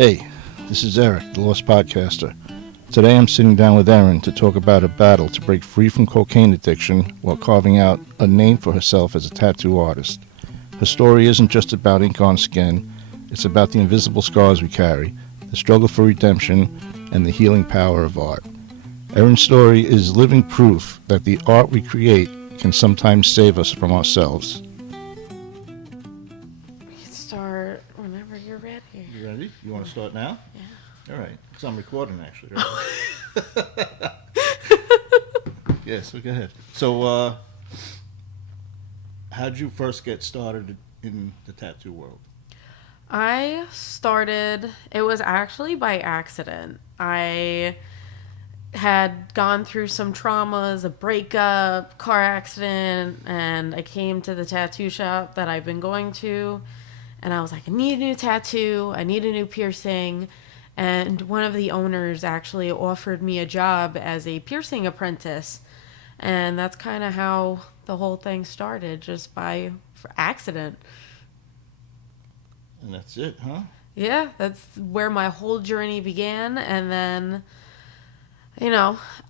Hey, this is Eric, the Lost Podcaster. Today I'm sitting down with Erin to talk about a battle to break free from cocaine addiction while carving out a name for herself as a tattoo artist. Her story isn't just about ink on skin, it's about the invisible scars we carry, the struggle for redemption, and the healing power of art. Erin's story is living proof that the art we create can sometimes save us from ourselves. We can start whenever you're ready. You ready? You want to start now? Yeah. All right, because I'm recording actually. Right? Yeah, so go ahead. So, how'd you first get started in the tattoo world? It was actually by accident. I had gone through some traumas, a breakup, car accident, and I came to the tattoo shop that I've been going to, and I was like, I need a new tattoo, I need a new piercing, and one of the owners actually offered me a job as a piercing apprentice, and that's kind of how the whole thing started, just by accident. And that's it, huh? Yeah, that's where my whole journey began, and then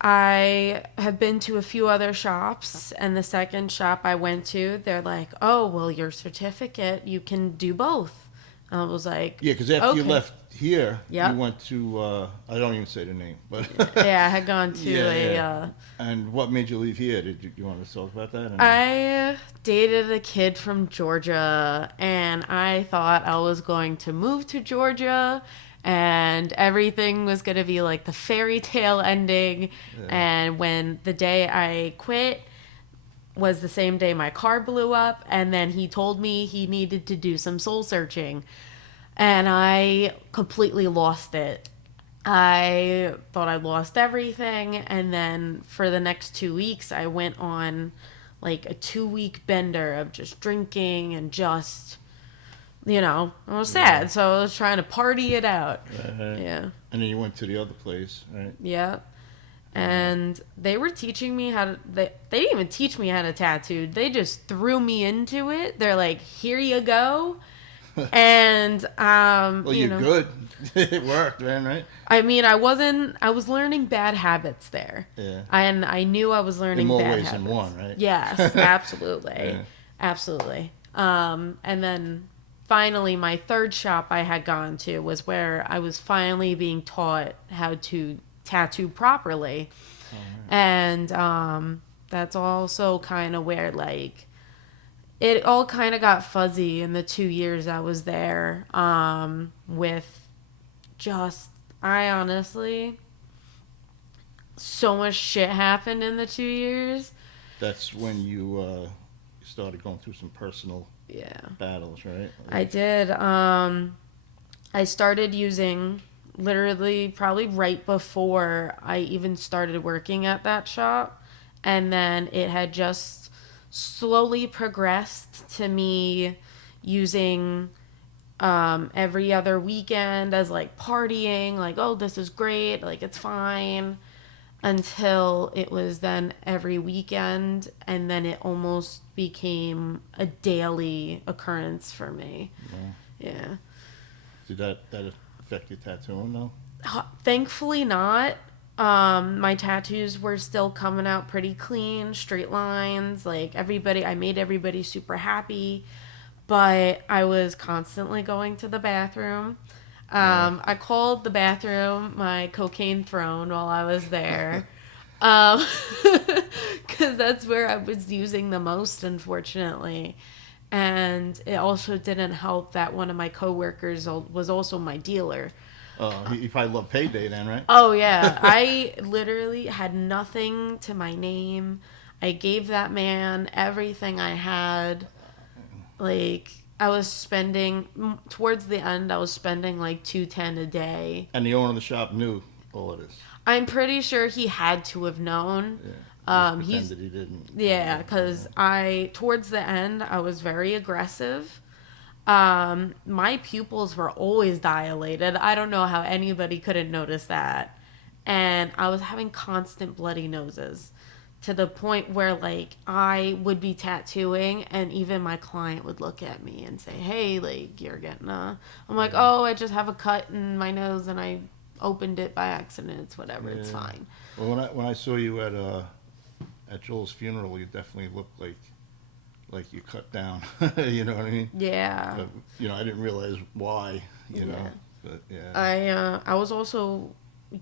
I have been to a few other shops, and the second shop I went to, they're like, oh, well, your certificate, you can do both. And I was like, Yeah, because after you okay. left here, Yep. you went to, I don't even say the name, but... Yeah, I had gone to yeah. And what made you leave here? Did you want to talk about that? I dated a kid from Georgia, and I thought I was going to move to Georgia, and everything was going to be like the fairy tale ending. Yeah. And when the day I quit was the same day my car blew up, and then he told me he needed to do some soul searching, and I completely lost it. I thought I lost everything, and then for the next 2 weeks I went on like a 2 week bender of just drinking and just I was sad, so I was trying to party it out. Yeah. And then you went to the other place, right? Yeah. And they were teaching me how to, they didn't even teach me how to tattoo. They just threw me into it. They're like, here you go. And, well, you're good. It worked, man, right? I mean, I was learning bad habits there. Yeah. And I knew I was learning bad habits. In more ways than one, right? Yes, absolutely. Yeah. Absolutely. And then finally, my third shop I had gone to was where I was finally being taught how to tattoo properly. Oh, right. And that's also kind of where, like, it all kind of got fuzzy in the 2 years I was there, with just, I honestly, so much shit happened in the 2 years. That's when you started going through some personal battles, right? I did. I started using, literally probably right before I even started working at that shop, and then it had just slowly progressed to me using every other weekend as like partying, like, oh, this is great, like it's fine, until it was then every weekend, and then it almost became a daily occurrence for me. Yeah. Did that affect your tattooing though? Thankfully not. My tattoos were still coming out pretty clean, straight lines, like I made everybody super happy, but I was constantly going to the bathroom. I called the bathroom my cocaine throne while I was there. Because that's where I was using the most, unfortunately. And it also didn't help that one of my coworkers was also my dealer. He probably loved payday then, right? Oh, yeah. I literally had nothing to my name. I gave that man everything I had. Like, towards the end, I was spending like $210 a day. And the owner of the shop knew all of this. I'm pretty sure he had to have known. Yeah. He didn't. Yeah, because towards the end, I was very aggressive. My pupils were always dilated. I don't know how anybody couldn't notice that. And I was having constant bloody noses. to the point where like I would be tattooing and even my client would look at me and say, "Hey, like you're getting a." I'm like, Yeah. "Oh, I just have a cut in my nose and I opened it by accident. It's whatever. It's Yeah. fine." Well, when I saw you at Joel's funeral, you definitely looked like you cut down. You know what I mean? Yeah. But, I didn't realize why. You Yeah. know. But yeah. I was also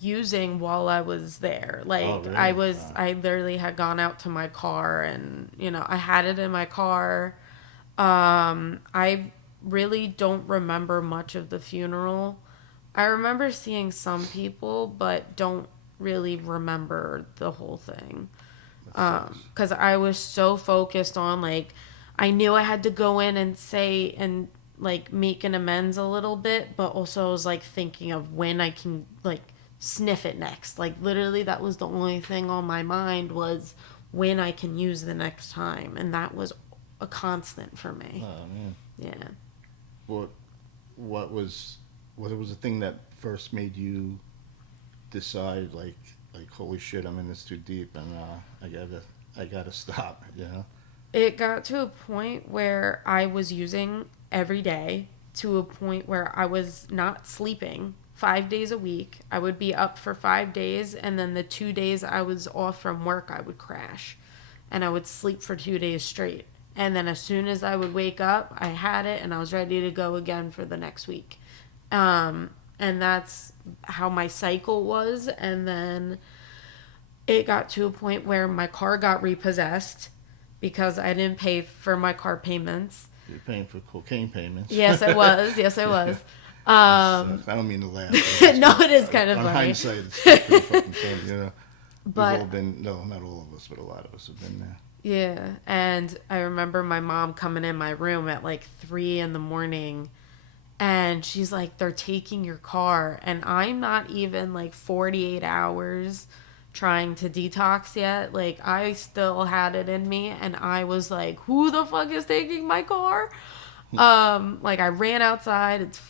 using while I was there. Oh, Like really? I literally had gone out to my car and I had it in my car. I really don't remember much of the funeral. I remember seeing some people, but don't really remember the whole thing. That sucks. Because I was so focused on like I knew I had to go in and say and like make an amends a little bit, but also I was like thinking of when I can like sniff it next. Like literally that was the only thing on my mind was when I can use the next time, and that was a constant for me. Oh man. Yeah. What what was the thing that first made you decide like holy shit, I'm in this too deep, and I gotta stop. It got to a point where I was using every day, to a point where I was not sleeping 5 days a week. I would be up for 5 days, and then the 2 days I was off from work, I would crash. And I would sleep for 2 days straight. And then as soon as I would wake up, I had it and I was ready to go again for the next week. And that's how my cycle was. And then it got to a point where my car got repossessed because I didn't pay for my car payments. You're paying for cocaine payments. Yes, I was. Yes, I was. I don't mean to laugh. No, it is kind of on funny. hindsight, it's pretty fucking funny. But We've all been, no, not all of us, but a lot of us have been there. yeah, and I remember my mom coming in my room at like 3 in the morning, and she's like, "They're taking your car," and I'm not even like 48 hours trying to detox yet. Like I still had it in me, and I was like, "Who the fuck is taking my car?" Like I ran outside. It's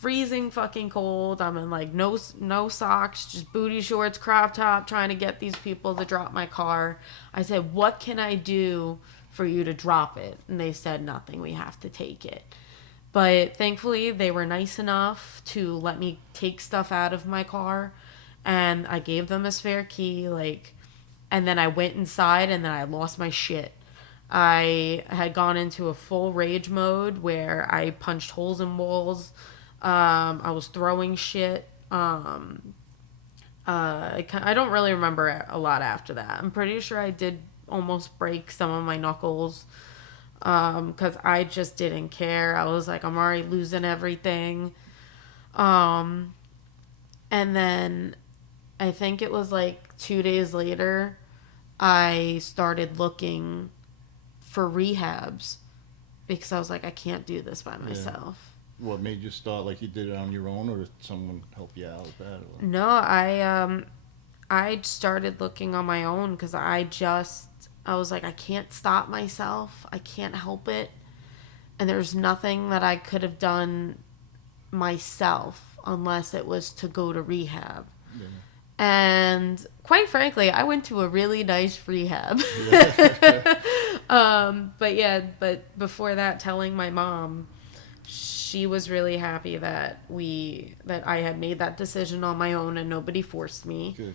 freezing fucking cold. I'm in like no socks, just booty shorts, crop top, trying to get these people to drop my car. I said, "What can I do for you to drop it?" And they said, "Nothing. We have to take it." But thankfully, they were nice enough to let me take stuff out of my car, and I gave them a spare key. Like, and then I went inside, and then I lost my shit. I had gone into a full rage mode where I punched holes in walls. I was throwing shit. I don't really remember a lot after that. I'm pretty sure I did almost break some of my knuckles because I just didn't care. I was like, I'm already losing everything. Um, and then I think it was like 2 days later, I started looking for rehabs because I was like, I can't do this by myself. What made you start, like you did it on your own, or did someone help you out with that? Or? No, I started looking on my own because I was like, I can't stop myself. I can't help it. And there's nothing that I could have done myself unless it was to go to rehab. Yeah. And quite frankly, I went to a really nice rehab. But before that, telling my mom, she was really happy that I had made that decision on my own and nobody forced me. Good.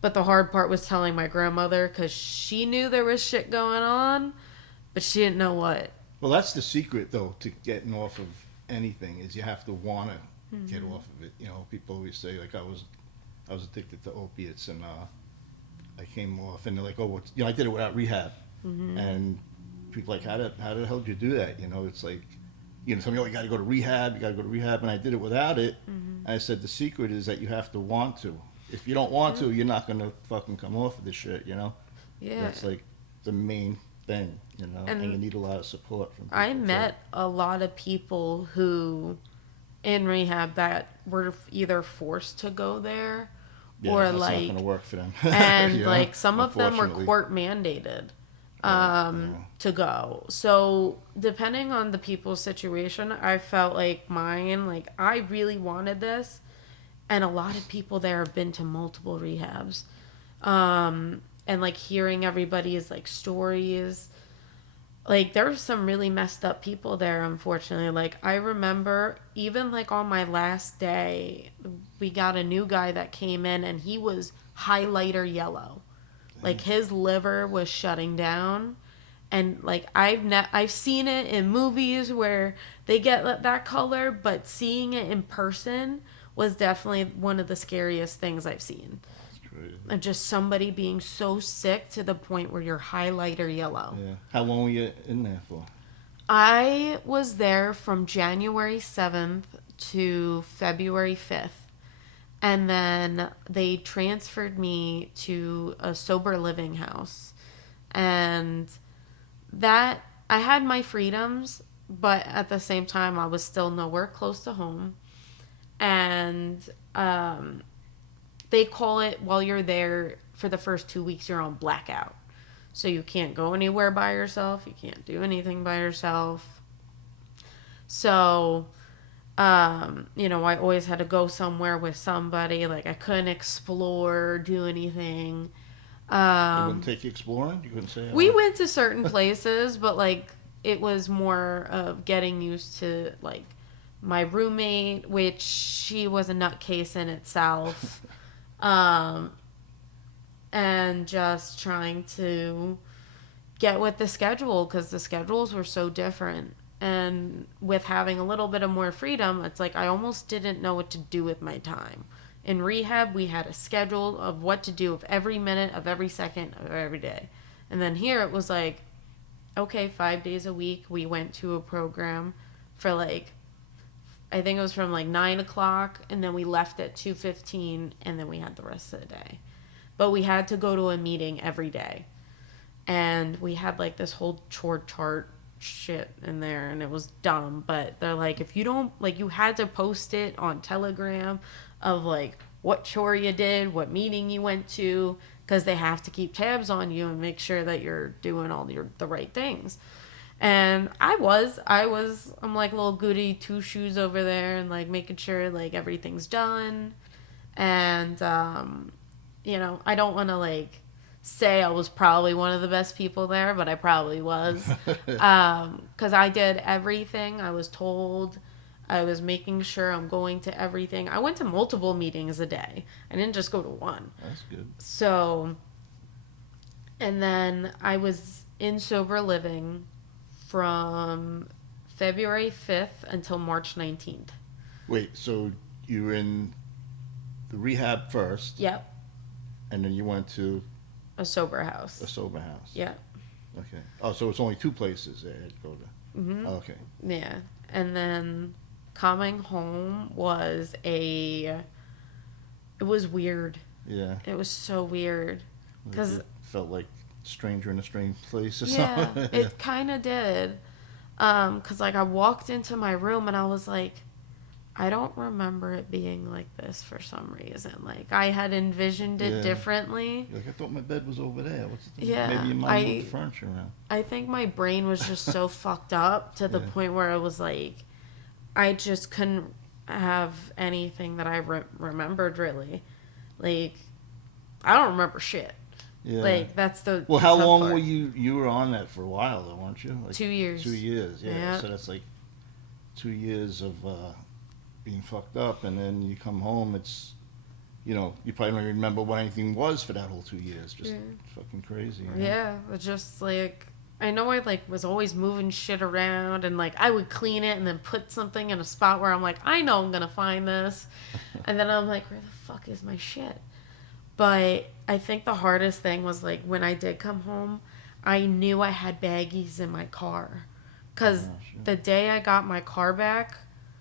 But the hard part was telling my grandmother because she knew there was shit going on, but she didn't know what. Well, that's the secret, though, to getting off of anything is you have to want to get off of it. People always say, like, I was addicted to opiates, and I came off, and they're like, oh, I did it without rehab. And people are like, how the hell did you do that? It's like, some people, you got to go to rehab, and I did it without it. And I said, the secret is that you have to want to. If you don't want to, you're not going to fucking come off of this shit, Yeah. That's like the main thing, and you need a lot of support from people. I met a lot of people who, in rehab, that were either forced to go there or that's like, not going to work for them. and like some of them were court mandated to go. So depending on the people's situation, I felt like mine, like I really wanted this, and a lot of people there have been to multiple rehabs. and like hearing everybody's like stories. Like there were some really messed up people there, unfortunately. Like I remember even like on my last day, we got a new guy that came in and he was highlighter yellow. Like his liver was shutting down, and like I've seen it in movies where they get that color, but seeing it in person was definitely one of the scariest things I've seen. Crazy. And just somebody being so sick to the point where you're highlighter yellow. Yeah. How long were you in there for? I was there from January 7th to February 5th. And then they transferred me to a sober living house. And that I had my freedoms, but at the same time, I was still nowhere close to home. And they call it while you're there for the first 2 weeks, you're on blackout. So you can't go anywhere by yourself. You can't do anything by yourself. So, I always had to go somewhere with somebody. Like I couldn't explore, do anything. They wouldn't take you exploring? You couldn't say? We went to certain places, but like it was more of getting used to like my roommate, which she was a nutcase in itself. And just trying to get with the schedule because the schedules were so different. And with having a little bit of more freedom, it's like I almost didn't know what to do with my time. In rehab, we had a schedule of what to do of every minute, of every second, of every day. And then here it was like, okay, 5 days a week, we went to a program for like, I think it was from like 9 o'clock, and then we left at 2:15, and then we had the rest of the day. But we had to go to a meeting every day. And we had like this whole chore chart shit in there, and it was dumb. But they're like, if you don't, like, you had to post it on Telegram of like what chore you did, what meeting you went to, because they have to keep tabs on you and make sure that you're doing all the right things. And I'm like little goody two shoes over there and like making sure like everything's done. And, I don't want to like say I was probably one of the best people there, but I probably was. Because I did everything I was told. I was making sure I'm going to everything. I went to multiple meetings a day. I didn't just go to one. That's good. So, and then I was in sober living from February 5th until March 19th. Wait, so you were in the rehab first? Yep. And then you went to A sober house. a sober house? Yep. Okay. Oh, so it's only two places they had to go to? Mm-hmm. Oh, okay. Yeah. And then coming home it was weird. Yeah. It was so weird. Because It felt like stranger in a strange place or yeah, something. it kind of did. Because like I walked into my room and I was like, I don't remember it being like this for some reason. Like I had envisioned it Yeah. differently. Like, I thought my bed was over there. What's the Yeah, Maybe your mom moved the furniture around. I think my brain was just so fucked up to the Yeah. point where it was like, I just couldn't have anything that I remembered really. Like, I don't remember shit. Yeah. Like, that's the Well, how tough long part. were you were on that for a while though, weren't you? Like 2 years. 2 years, yeah. Yeah. So that's like 2 years of being fucked up, and then you come home. It's, you probably don't even remember what anything was for that whole 2 years. Just Yeah. fucking crazy. You know? Yeah, it's just like, I know I like was always moving shit around, and like I would clean it and then put something in a spot where I'm like, I know I'm gonna find this, and then I'm like, where the fuck is my shit? But I think the hardest thing was like when I did come home, I knew I had baggies in my car, because the day I got my car back.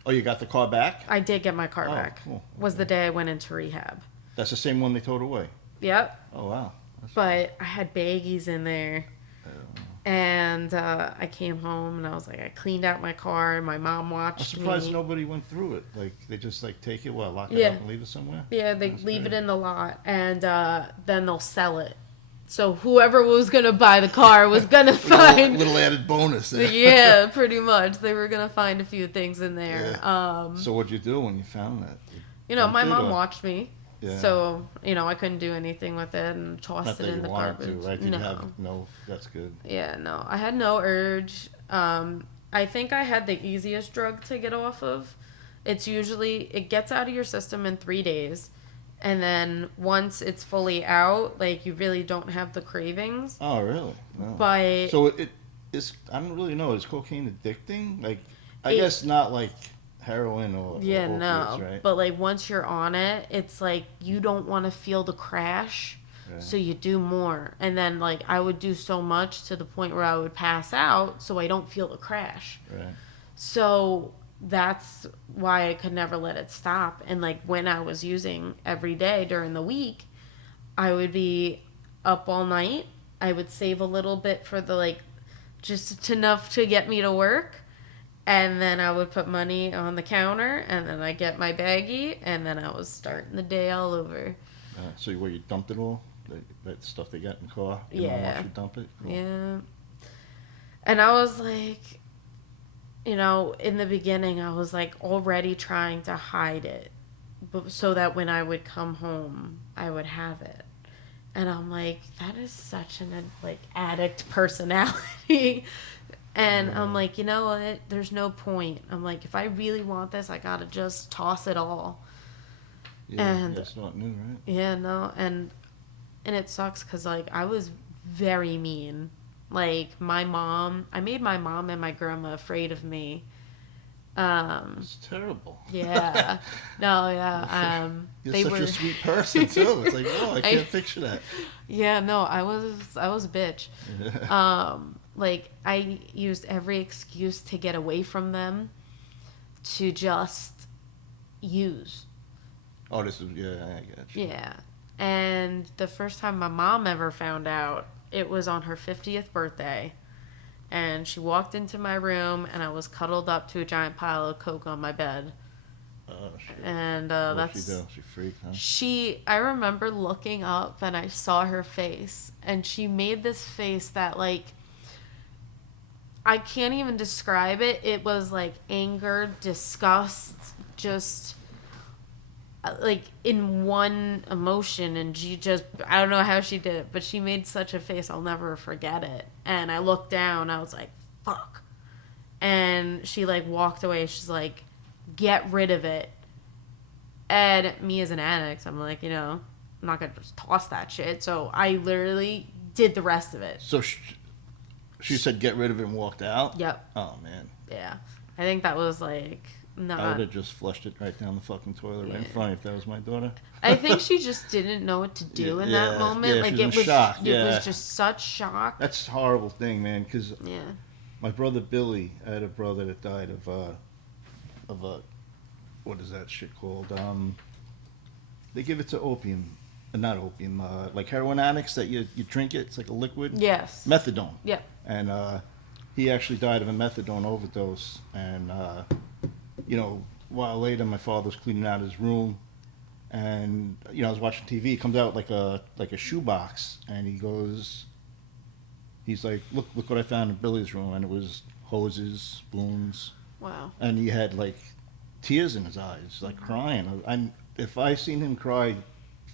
Oh, you got the car back? I did get my car back. Cool. Was the day I went into rehab. That's the same one they towed away. Yep. Oh wow. That's But I had baggies in there. And I came home and I was like, I cleaned out my car and my mom watched I'm surprised me. nobody went through it. Like they just like take it, lock it Yeah. up and leave it somewhere? Yeah, they That's leave great. it in the lot and then they'll sell it. So whoever was going to buy the car was going to find... little added bonus there. Yeah, pretty much. They were going to find a few things in there. Yeah. So what'd you do when you found that? My Dumped it, mom or- watched me. Yeah. So, I couldn't do anything with it and Not tossed it that in you the wanted garbage. to, right? Did No. you have no? That's good. Yeah, no. I had no urge. I think I had the easiest drug to get off of. It gets out of your system in 3 days. And then once it's fully out, like, you really don't have the cravings. Oh, really? No. But So it's. I don't really know. Is cocaine addicting? Like, I it, guess not like heroin or yeah, opiates, no. right? But, like, once you're on it, it's like you don't want to feel the crash. Right. So you do more. And then, like, I would do so much to the point where I would pass out so I don't feel the crash. Right. So that's why I could never let it stop. And, like, when I was using every day during the week, I would be up all night. I would save a little bit for the, like, just enough to get me to work. And then I would put money on the counter, and then I get my baggie, and then I was starting the day all over. So where you dumped it all? That stuff they got in the car? Yeah. Once you dump it? Cool. Yeah. And I was like, in the beginning, I was like already trying to hide it so that when I would come home, I would have it. And I'm like, that is such an like addict personality. And I'm like, you know what? There's no point. I'm like, if I really want this, I gotta just toss it all. Yeah, And it's not new, right? yeah, no, and it sucks because like I was very mean. Like I made my mom and my grandma afraid of me. It's terrible. Yeah, no, yeah. You're They such were a sweet person too. It's like, oh, I can't picture that. Yeah, no, I was a bitch. Like I used every excuse to get away from them, to just use. Oh, this is I got you. Yeah. And the first time my mom ever found out, it was on her 50th birthday. And she walked into my room, and I was cuddled up to a giant pile of coke on my bed. Oh shit. And What'd that's she do? She freaked, huh? I remember looking up, and I saw her face, and she made this face that like I can't even describe it. It was like anger, disgust, just like in one emotion. And she just, I don't know how she did it, but she made such a face. I'll never forget it. And I looked down, I was like, fuck. And she like walked away. She's like, get rid of it. And me as an addict, I'm like, I'm not going to just toss that shit. So I literally did the rest of it. So she said get rid of it and walked out? Yep. Oh, man. Yeah. I think that was like not. I would have just flushed it right down the fucking toilet right in front if that was my daughter. I think she just didn't know what to do in that moment. Yeah, like she was it in shock. it was just such shock. That's a horrible thing, man, because Yeah. my brother Billy, I had a brother that died of what is that shit called? They give it to opium, not opium, like heroin addicts that you drink it. It's like a liquid. Yes. Methadone. Yep. And he actually died of a methadone overdose. And a while later, my father was cleaning out his room, and I was watching TV. He comes out like a shoebox, and he's like, look what I found in Billy's room, and it was hoses, spoons. Wow. And he had like tears in his eyes, like crying. If I seen him cry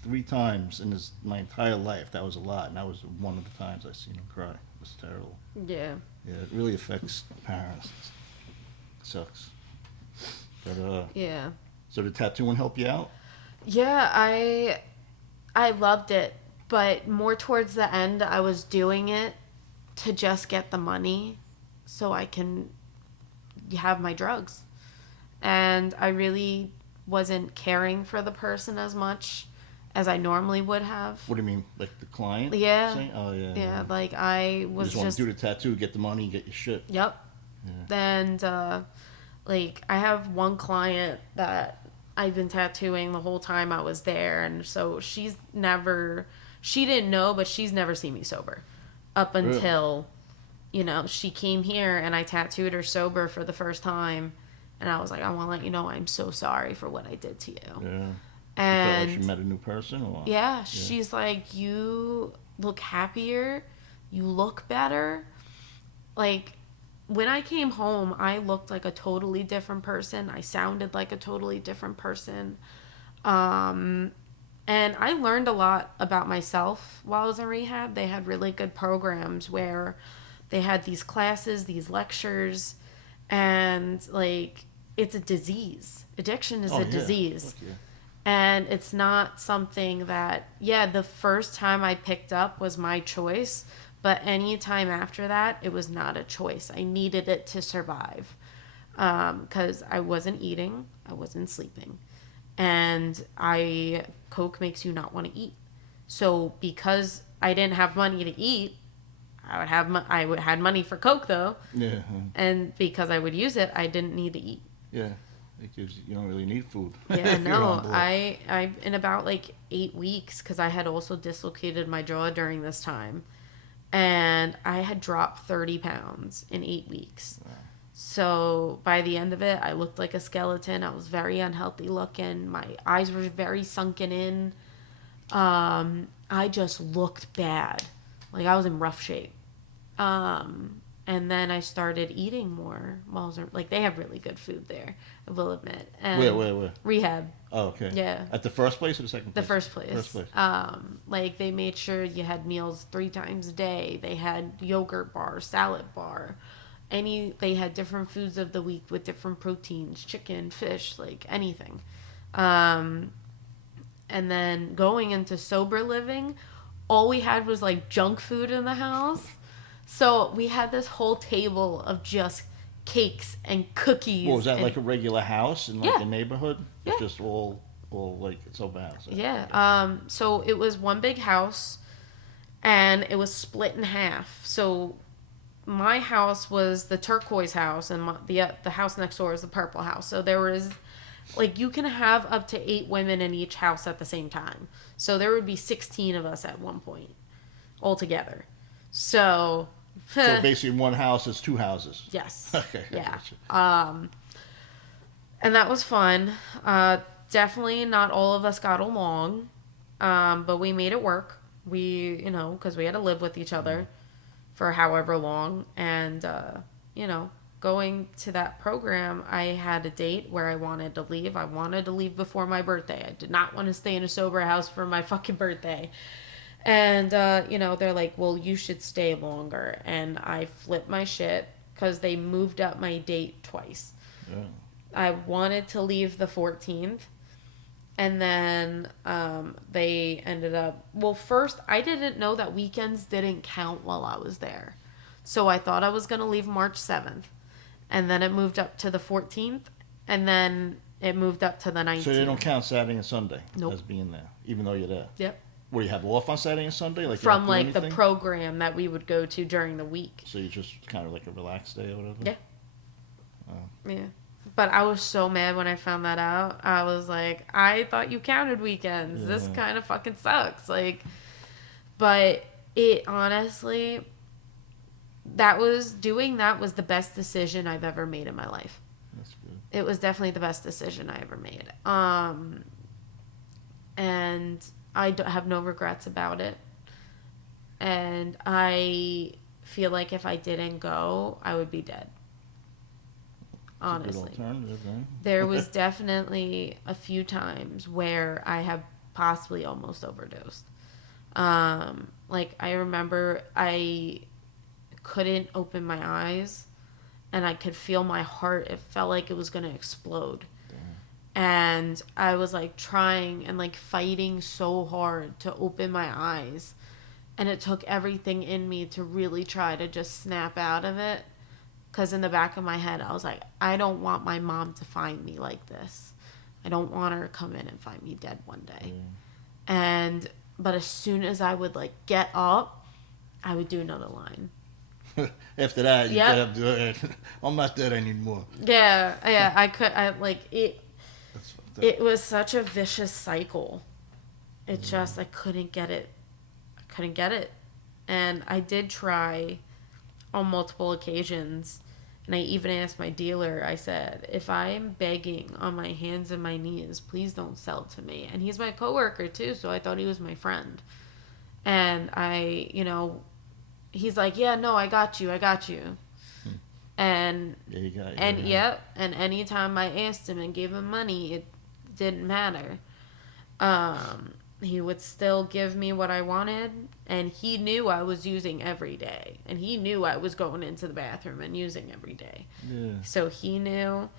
3 times in my entire life, that was a lot, and that was one of the times I seen him cry. It was terrible. Yeah. Yeah, it really affects parents. It sucks. But Yeah. so did tattooing help you out? Yeah, I loved it, but more towards the end, I was doing it to just get the money so I can have my drugs. And I really wasn't caring for the person as much as I normally would have. What do you mean, like the client? Yeah. Saying? Oh yeah. Yeah, like I was you just want to do the tattoo, get the money, get your shit. Yep. Yeah. And like I have one client that I've been tattooing the whole time I was there, and so she didn't know, but she's never seen me sober up until she came here, and I tattooed her sober for the first time, and I was like, I want to let you know I'm so sorry for what I did to you. Yeah. And she met a new person, or yeah, she's like, you look happier, you look better. Like, when I came home, I looked like a totally different person. I sounded like a totally different person. And I learned a lot about myself while I was in rehab. They had really good programs where they had these classes, these lectures, and like it's a disease. Addiction is Oh a yeah. disease. Fuck yeah. And it's not something that, yeah, the first time I picked up was my choice, but any time after that, it was not a choice. I needed it to survive because I wasn't eating, I wasn't sleeping, and Coke makes you not want to eat. So because I didn't have money to eat, I would had money for Coke though, Yeah. and because I would use it, I didn't need to eat. Yeah. It gives you don't really need food. Yeah, if you're on no, board. I in about like 8 weeks because I had also dislocated my jaw during this time, and I had dropped 30 pounds in 8 weeks. Wow. So by the end of it, I looked like a skeleton. I was very unhealthy looking. My eyes were very sunken in. I just looked bad. Like I was in rough shape. And then I started eating more. Well, like they have really good food there, I will admit. And Where? rehab, Oh, okay. yeah, At the first place or the second the place? first place. First place. Like they made sure you had meals 3 times a day. They had yogurt bar, salad bar. They had different foods of the week with different proteins, chicken, fish, like anything. Um, and then going into sober living, all we had was like junk food in the house. So we had this whole table of just cakes and cookies. What was that, and, like a regular house in like Yeah. the neighborhood? Yeah. It's just all like it's sober house. Yeah. So it was one big house, and it was split in half. So my house was the turquoise house, and the house next door is the purple house. So there was, like, you can have up to 8 women in each house at the same time. So there would be 16 of us at one point altogether. So So basically, one house is 2 houses. yes. Okay. I Yeah. gotcha. And that was fun. Definitely not all of us got along, but we made it work. Because we had to live with each other for however long. And, going to that program, I had a date where I wanted to leave. I wanted to leave before my birthday. I did not want to stay in a sober house for my fucking birthday. And, they're like, well, you should stay longer. And I flipped my shit because they moved up my date twice. Yeah. I wanted to leave the 14th. And then they ended up... Well, first, I didn't know that weekends didn't count while I was there. So I thought I was going to leave March 7th. And then it moved up to the 14th. And then it moved up to the 19th. So they don't count Saturday and Sunday Nope. as being there, even though you're there. Yep. What do you have off on Saturday and Sunday? Like you From, don't do like, the anything? program that we would go to during the week. So you just kind of like a relaxed day or whatever. Yeah. Oh. Yeah. But I was so mad when I found that out. I was like, I thought you counted weekends. Yeah. This kind of fucking sucks. Like, but it honestly, that was the best decision I've ever made in my life. That's good. It was definitely the best decision I ever made. And I have no regrets about it. And I feel like if I didn't go, I would be dead. Honestly. It's a good alternative, then. There was definitely a few times where I have possibly almost overdosed. Like I remember I couldn't open my eyes, and I could feel my heart. It felt like it was going to explode. Damn. And I was like trying and like fighting so hard to open my eyes. And it took everything in me to really try to just snap out of it. Because in the back of my head, I was like, I don't want my mom to find me like this. I don't want her to come in and find me dead one day. Yeah. But as soon as I would like get up, I would do another line. After that, you Yep. get up to it. I'm not dead anymore. Yeah, I like it. That's fucked up. It was such a vicious cycle. It just, I couldn't get it. And I did try on multiple occasions. And I even asked my dealer, I said, if I'm begging on my hands and my knees, please don't sell to me. And he's my coworker too, so I thought he was my friend. And he's like, yeah, no, I got you. And Yeah, you got it. and yep, and anytime I asked him and gave him money, it didn't matter. he would still give me what I wanted, and he knew I was using every day, and he knew I was going into the bathroom and using every day. Yeah. So he knew,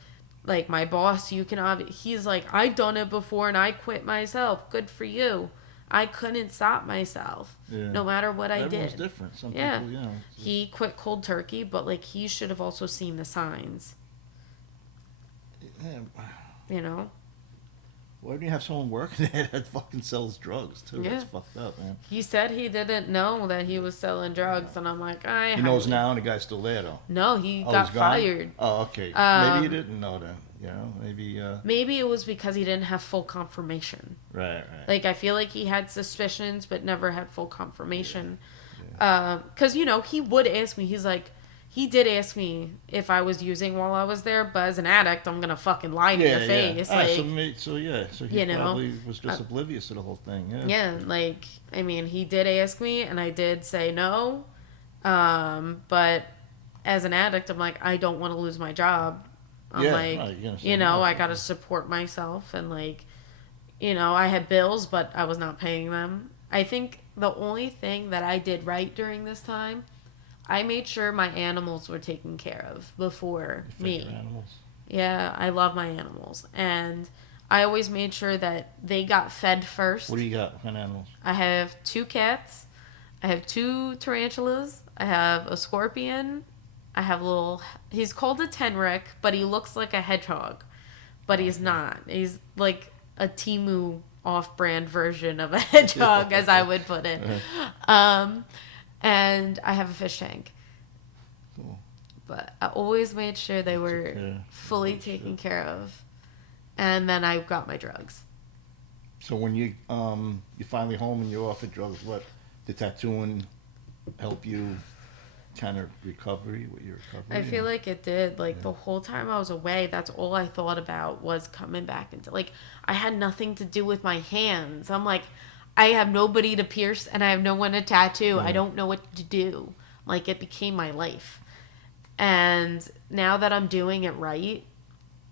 like my boss, he's like, I've done it before and I quit myself. Good for you. I couldn't stop myself, Yeah. no matter what I Everyone's did. different. Some Yeah, people, he quit cold turkey, but like he should have also seen the signs. Yeah. You know. Why don't you have someone working there that fucking sells drugs too? Yeah. That's fucked up, man. He said he didn't know that he was selling drugs, and I'm like, He knows now, and the guy's still there though. No, he Oh, got he's gone? fired. Oh, okay. Maybe he Um, didn't know then. You know, maybe. Maybe it was because he didn't have full confirmation. Right. Like I feel like he had suspicions, but never had full confirmation. Yeah. Because he would ask me. He's like, he did ask me if I was using while I was there, but as an addict, I'm gonna fucking lie to your face. Ah, Like, so he you know, probably was just oblivious to the whole thing. Yeah. yeah, like I mean, he did ask me, and I did say no. But as an addict, I'm like, I don't want to lose my job. I'm Yeah, like, right, you're gonna say no. I gotta support myself, and like, I had bills, but I was not paying them. I think the only thing that I did right during this time, I made sure my animals were taken care of before You feed me. your animals. Yeah, I love my animals, and I always made sure that they got fed first. What do you got? What kind of animals? I have 2 cats. I have 2 tarantulas. I have a scorpion. I have he's called a tenric, but he looks like a hedgehog, but he's not. He's like a Timu off-brand version of a hedgehog, as I would put it. And I have a fish tank. Cool. But I always made sure they were fully taken care of. And then I got my drugs. So when you're finally home and you're off of drugs, what did tattooing help you kind of recovery with your recovery? I feel like it did. Like the whole time I was away, that's all I thought about was coming back into, like, I had nothing to do with my hands. I'm like, I have nobody to pierce and I have no one to tattoo. I don't know what to do. Like, it became my life. And now that I'm doing it right,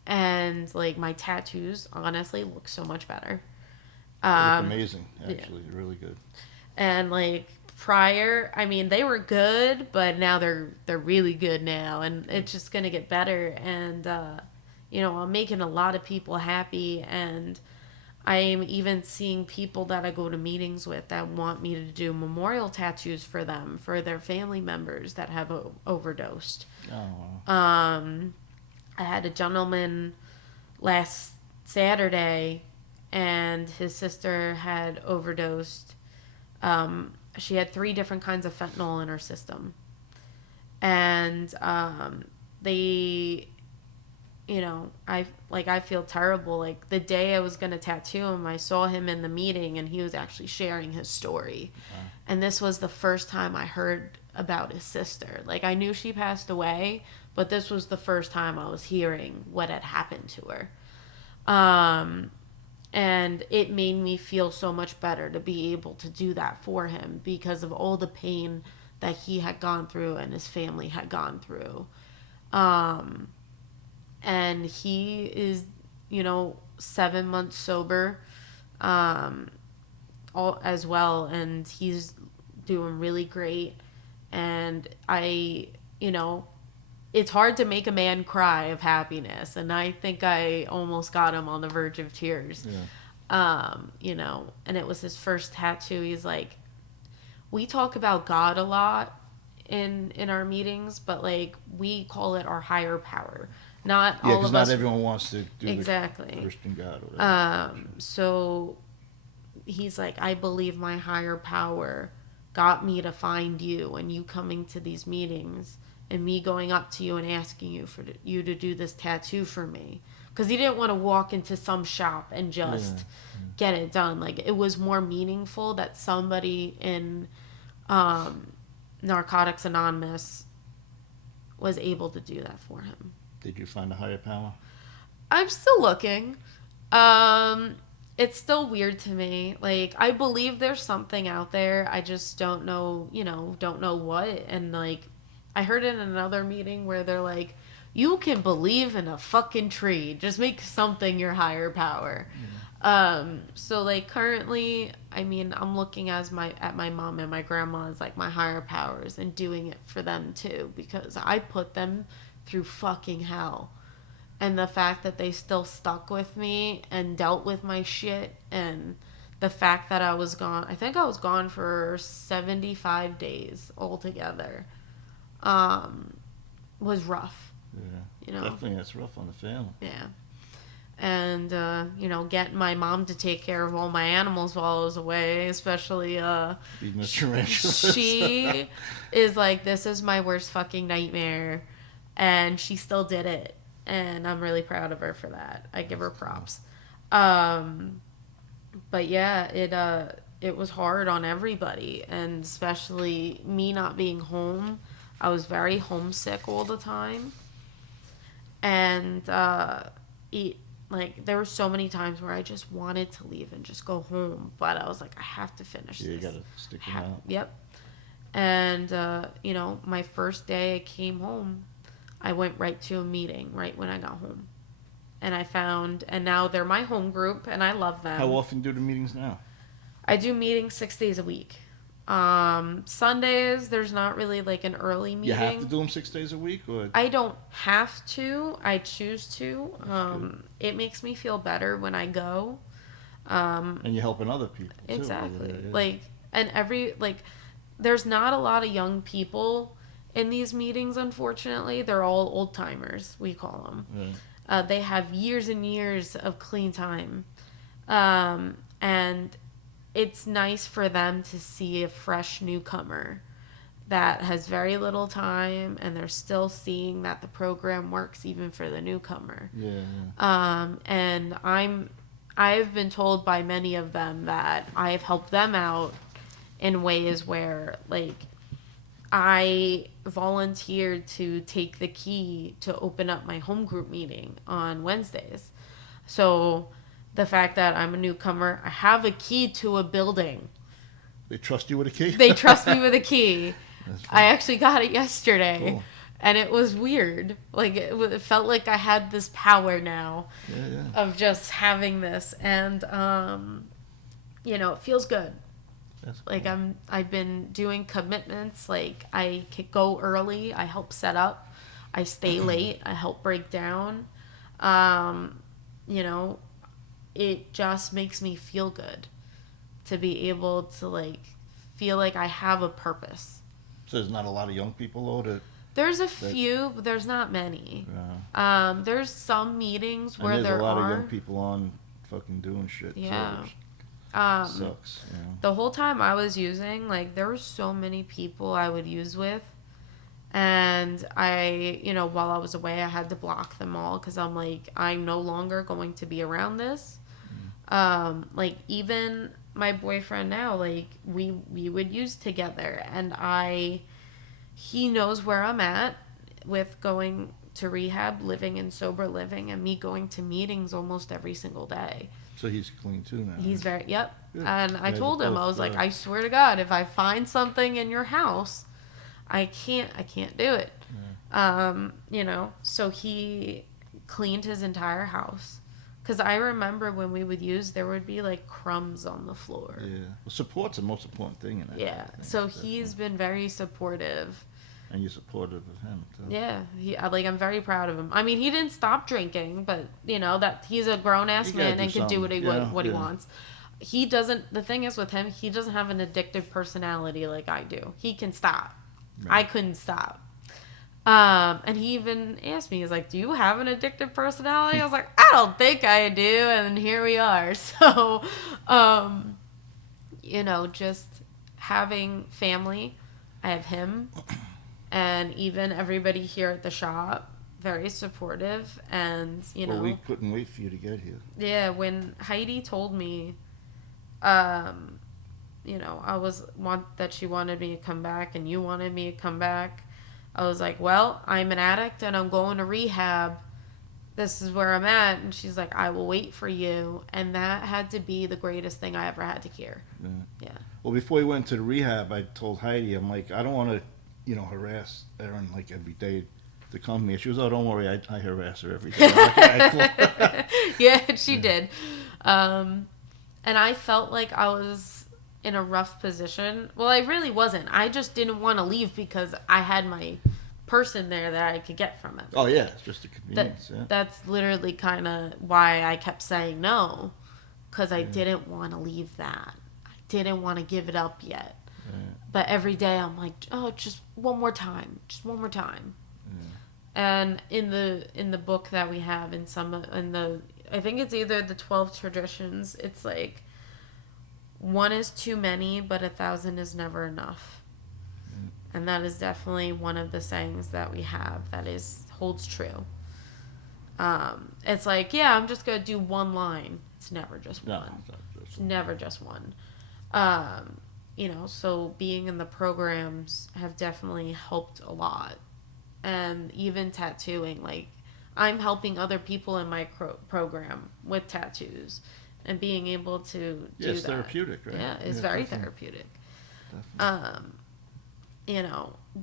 and like my tattoos honestly look so much better. They look amazing, actually. Yeah. They're really good. And like prior, I mean, they were good, but now they're really good now, and it's just gonna get better. And I'm making a lot of people happy, and I'm even seeing people that I go to meetings with that want me to do memorial tattoos for them, for their family members that have overdosed. Oh, wow. I had a gentleman last Saturday, and his sister had overdosed. She had 3 different kinds of fentanyl in her system. And they, I feel terrible. Like the day I was going to tattoo him, I saw him in the meeting, and he was actually sharing his story. Wow. And this was the first time I heard about his sister. Like I knew she passed away, but this was the first time I was hearing what had happened to her. And it made me feel so much better to be able to do that for him because of all the pain that he had gone through and his family had gone through. And he is, 7 months sober, all as well, and he's doing really great. And it's hard to make a man cry of happiness, and I think I almost got him on the verge of tears. Yeah. And it was his first tattoo. He's like, we talk about God a lot in our meetings, but like we call it our higher power. Not all of us. Yeah, because not everyone wants to do exactly the Christian God. Or whatever. So he's like, I believe my higher power got me to find you, and you coming to these meetings and me going up to you and asking you for you to do this tattoo for me, because he didn't want to walk into some shop and just get it done. Like it was more meaningful that somebody in Narcotics Anonymous was able to do that for him. Did you find a higher power? I'm still looking. It's still weird to me. Like, I believe there's something out there. I just don't know, don't know what. And, like, I heard in another meeting where they're like, You can believe in a fucking tree. Just make something your higher power. So like currently, I mean, I'm looking at my mom and my grandma as like my higher powers and doing it for them too because I put them through fucking hell. And the fact that they still stuck with me and dealt with my shit and the fact that I was gone, I think I was gone for 75 days altogether, was rough. Yeah. You know? Definitely, that's rough on the family. Yeah. And, getting my mom to take care of all my animals while I was away, especially, Being a tarantula. she is like, this is my worst fucking nightmare. And she still did it. And I'm really proud of her for that. I give her props. But yeah, it was hard on everybody, and especially me not being home. I was very homesick all the time, and like there were so many times where I just wanted to leave and just go home, but I was like, I have to finish this. You gotta stick it out. Yep. And my first day I came home, I went right to a meeting right when I got home. And now they're my home group, and I love them. How often do the meetings now? I do meetings 6 days a week. Sundays, there's not really like an early meeting. You have to do them 6 days a week, or I don't have to. I choose to. It makes me feel better when I go. And you're helping other people too. Exactly. Yeah. There's not a lot of young people in these meetings. Unfortunately, they're all old timers. We call them. Right. They have years and years of clean time. And it's nice for them to see a fresh newcomer that has very little time, and they're still seeing that the program works even for the newcomer. Yeah. And I've been told by many of them that I've helped them out in ways where, like, I volunteered to take the key to open up my home group meeting on Wednesdays. So the fact that I'm a newcomer, I have a key to a building. They trust you with a key? They trust me with a key. I actually got it yesterday. Cool. And it was weird. Like, it felt like I had this power now of just having this. And, it feels good. That's cool. Like, I've been doing commitments. Like, I could go early. I help set up. I stay late. I help break down. It just makes me feel good to be able to, like, feel like I have a purpose. So there's not a lot of young people, though, There's a few, but there's not many. Yeah. There's some meetings where there's there are. a lot of young people on fucking doing shit. Yeah. So sucks. Yeah. The whole time I was using, like, there were so many people I would use with. And I, while I was away, I had to block them all because I'm like, I'm no longer going to be around this. Like, even my boyfriend now, like, we would use together, and he knows where I'm at with going to rehab, living in sober living, and me going to meetings almost every single day. So he's clean too now. He's very, yep. Good. And I Yeah, told they're him, both, I was like, I swear to God, if I find something in your house, I can't do it. Yeah. So he cleaned his entire house. Because I remember when we would use, there would be, like, crumbs on the floor. Yeah. Well, support's the most important thing in that. Yeah. So he's been very supportive. And you're supportive of him, too. Yeah. I'm very proud of him. I mean, he didn't stop drinking, but, that he's a grown-ass man and can do what he wants. He doesn't, the thing is with him, he doesn't have an addictive personality like I do. He can stop. Right. I couldn't stop. And he even asked me, he's like, do you have an addictive personality? I was like, I don't think I do. And here we are. So, just having family. I have him and even everybody here at the shop, very supportive. And, Well, we couldn't wait for you to get here. Yeah. When Heidi told me, that she wanted me to come back and you wanted me to come back, I was like, well, I'm an addict and I'm going to rehab. This is where I'm at. And she's like, I will wait for you. And that had to be the greatest thing I ever had to hear. Yeah. Well, before we went to the rehab, I told Heidi, I'm like, I don't want to, harass Erin, like, every day to come here. She goes, "Oh, don't worry, I harass her every day." I'm like, "All right, cool." Yeah, she did. And I felt like I was in a rough position. Well, I really wasn't. I just didn't want to leave because I had my person there that I could get from it. Oh yeah, it's just a convenience. That's literally kind of why I kept saying no, because I Yeah. didn't want to leave that. I didn't want to give it up yet. Right. But every day I'm like, oh, just one more time, just one more time. Yeah. And in the book that we have I think it's either the 12 traditions, it's like one is too many, but 1,000 is never enough. And that is definitely one of the sayings that we have that holds true. It's like, yeah, I'm just gonna do one line. It's never just No, one. it's not just It's one. never just one. So being in the programs have definitely helped a lot. And even tattooing, like I'm helping other people in my program with tattoos and being able to do it's that. therapeutic, right? Yeah, it's very therapeutic. Definitely.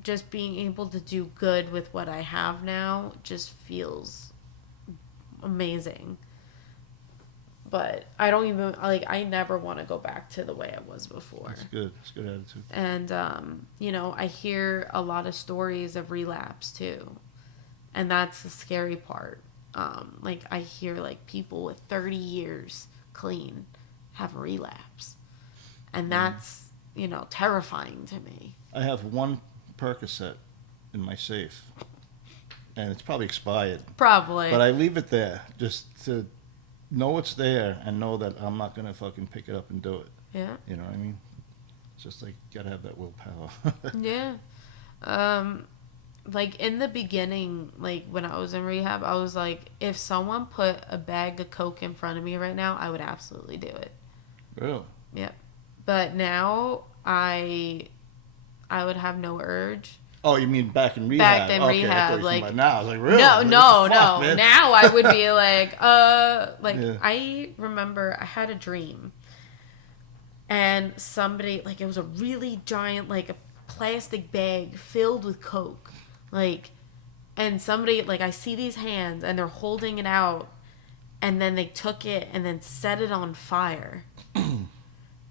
Just being able to do good with what I have now just feels amazing. But I don't even, like, I never want to go back to the way I was before. That's good. That's a good attitude. And, I hear a lot of stories of relapse too. And that's the scary part. I hear, like, people with 30 years clean have a relapse. And that's, terrifying to me. I have one Percocet in my safe, and it's probably expired. Probably. But I leave it there just to know it's there and know that I'm not gonna fucking pick it up and do it. Yeah. You know what I mean? It's just like gotta have that willpower. Yeah. Like in the beginning, like when I was in rehab, I was like, if someone put a bag of Coke in front of me right now, I would absolutely do it. Really? Yeah. But now I would have no urge. Oh, you mean back in rehab? Back in okay, rehab, I thought you were like talking about now. I was like, really? no, What no, the fuck, no. man? Now I would be like, Yeah. I remember I had a dream, and somebody, like, it was a really giant, like a plastic bag filled with Coke, like, and somebody, like, I see these hands and they're holding it out, and then they took it and then set it on fire.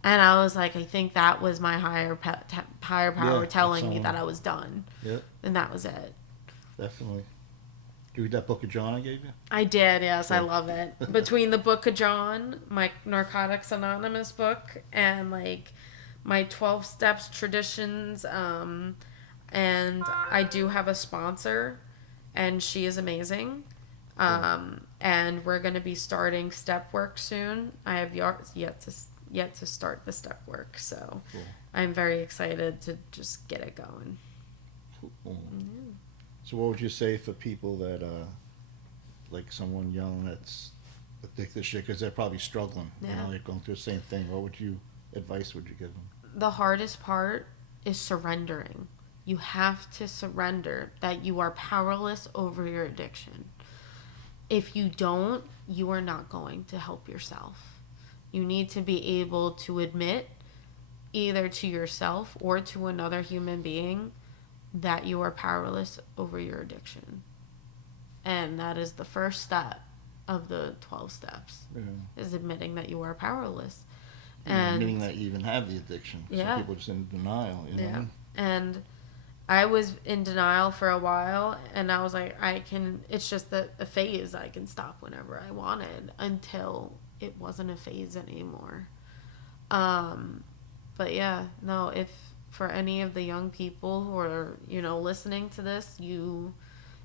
And I was like, I think that was my higher power telling me that I was done. Yeah, And that was it. definitely. Did you read that book of John I gave you? I did, yes. I Yeah. love it. Between the Book of John, my Narcotics Anonymous book, and like my 12 Steps traditions, and I do have a sponsor, and she is amazing. And we're going to be starting step work soon. I have yet to start the step work, so Cool. I'm very excited to just get it going. Cool. So what would you say for people that, like someone young that's addicted to shit, because they're probably struggling, Yeah. they're going through the same thing. What advice would you give them? The hardest part is surrendering. You have to surrender that you are powerless over your addiction. If you don't, you are not going to help yourself. You need to be able to admit, either to yourself or to another human being, that you are powerless over your addiction. And that is the first step of the 12 steps, is admitting that you are powerless. And admitting that you even have the addiction. Yeah. Some people are just in denial, you know? Yeah. And I was in denial for a while, and I was like, it's just a phase. I can stop whenever I wanted, until it wasn't a phase anymore. But yeah, no, if for any of the young people who are, listening to this,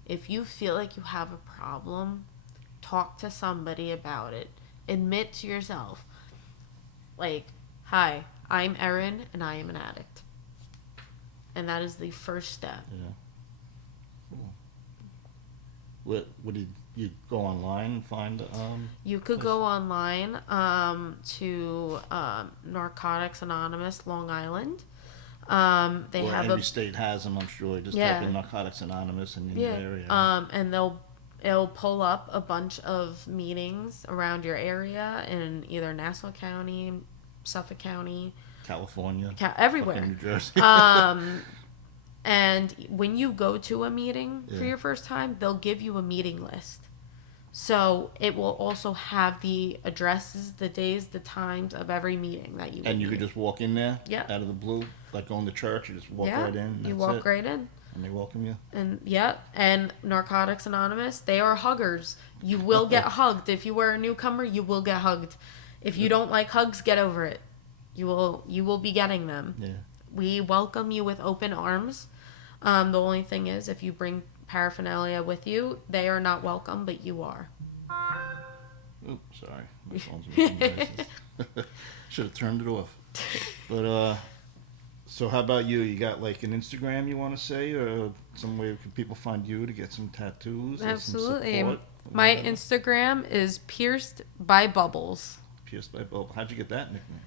if you feel like you have a problem, talk to somebody about it. Admit to yourself, like, hi, I'm Erin and I am an addict. And that is the first step. Yeah. Cool. What did you go online and find? You could go online to Narcotics Anonymous, Long Island. They have every state has them, I'm sure. Just type in Narcotics Anonymous in your area. And it'll pull up a bunch of meetings around your area in either Nassau County, Suffolk County, California, everywhere. fucking New Jersey. And when you go to a meeting for Yeah. your first time, they'll give you a meeting list. So it will also have the addresses, the days, the times of every meeting that you would And you need. could just walk in there Yeah. out of the blue, like going to church. You just walk Yeah, right in. And you that's walk it. right in. And they welcome you. And yeah, and Narcotics Anonymous, they are huggers. You will get hugged. If you are a newcomer, you will get hugged. If you don't like hugs, get over it. You will be getting them. Yeah. We welcome you with open arms. The only thing is, if you bring paraphernalia with you, they are not welcome, but you are. Oops, sorry. My phone's making noises. Should have turned it off. But so how about you? You got like an Instagram you want to say, or some way can people find you to get some tattoos? Or Absolutely. some support? My Instagram is pierced by bubbles. Pierced by Bob. How'd you get that nickname?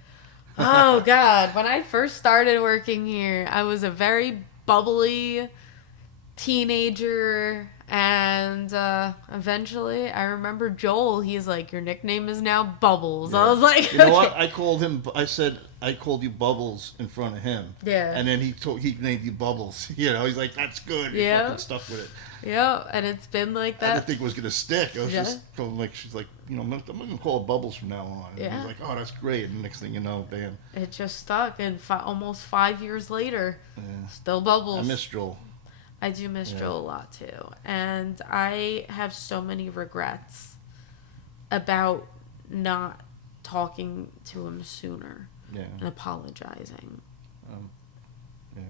Oh God! When I first started working here, I was a very bubbly teenager, and eventually, I remember Joel. He's like, "Your nickname is now Bubbles." Yeah. I was like, You know what? okay. I called him. I said I called you Bubbles in front of him. Yeah. And then he named you Bubbles. You know, he's like, "That's good." He Yeah. fucking stuck with it. Yeah, and it's been like I didn't that. think it was gonna stick. I was Yeah. just going like, she's like, you know, I'm gonna call it Bubbles from now on. And Yeah. he's like, oh, that's great. And the next thing you know, bam. It just stuck, and almost 5 years later, Yeah. still Bubbles. I miss Joel. I do miss Yeah. Joel a lot too. And I have so many regrets about not talking to him sooner Yeah. and apologizing. Um, yeah.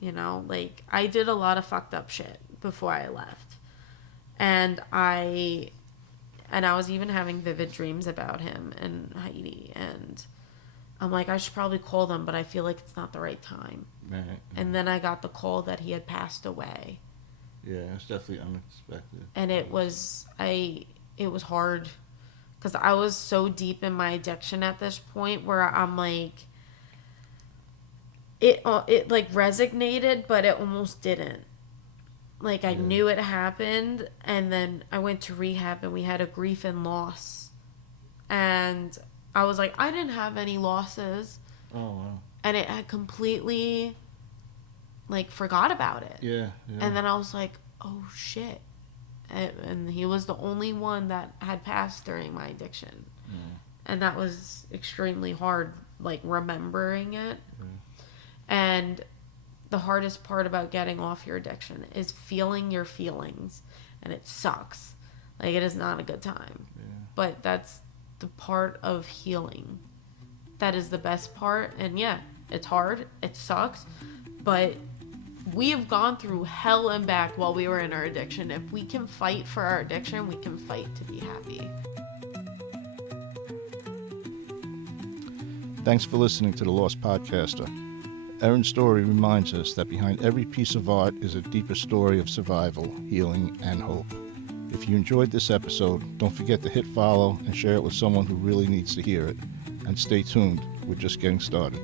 You know, like I did a lot of fucked up shit before I left. And I was even having vivid dreams about him and Heidi, and I'm like, I should probably call them, but I feel like it's not the right time. Right. And then I got the call that he had passed away. Yeah, it's definitely unexpected. And it was hard because I was so deep in my addiction at this point where I'm like, it like resonated, but it almost didn't. Like I knew it happened, and then I went to rehab and we had a grief and loss, and I was like, I didn't have any losses. Oh wow. And it had completely like forgot about it. Yeah. And then I was like, oh shit. And he was the only one that had passed during my addiction. Yeah. And that was extremely hard, like remembering it. Yeah. And the hardest part about getting off your addiction is feeling your feelings. And it sucks. Like, it is not a good time. Yeah. But that's the part of healing. That is the best part. And yeah, it's hard. It sucks. But we have gone through hell and back while we were in our addiction. If we can fight for our addiction, we can fight to be happy. Thanks for listening to The Lost Podcaster. Erin's story reminds us that behind every piece of art is a deeper story of survival, healing, and hope. If you enjoyed this episode, don't forget to hit follow and share it with someone who really needs to hear it. And stay tuned, we're just getting started.